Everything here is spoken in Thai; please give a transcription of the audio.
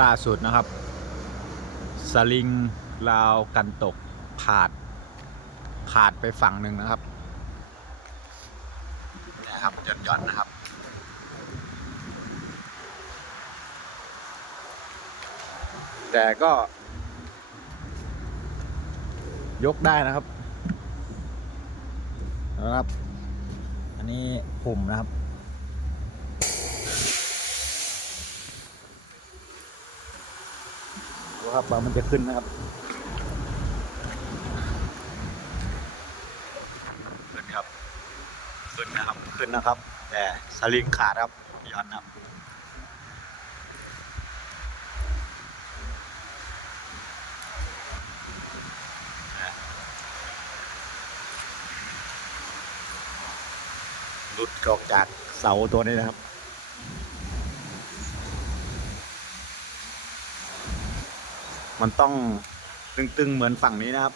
ล่าสุดนะครับ สลิงราวกันตกขาด ขาดไปฝั่งหนึ่งนะครับนะครับหย่อนหย่อนๆนะครับ แต่ก็ ยกได้นะครับนะครับ อันนี้ผมนะครับ ครับว่ามันจะขึ้นนะครับขึ้นครับขึ้นนะครับขึ้นนะครับ แต่สลิงขาดครับย้อนครับนะหลุดออกจากเสาตัวนี้นะครับ มันต้องตึงๆเหมือนฝั่งนี้นะครับ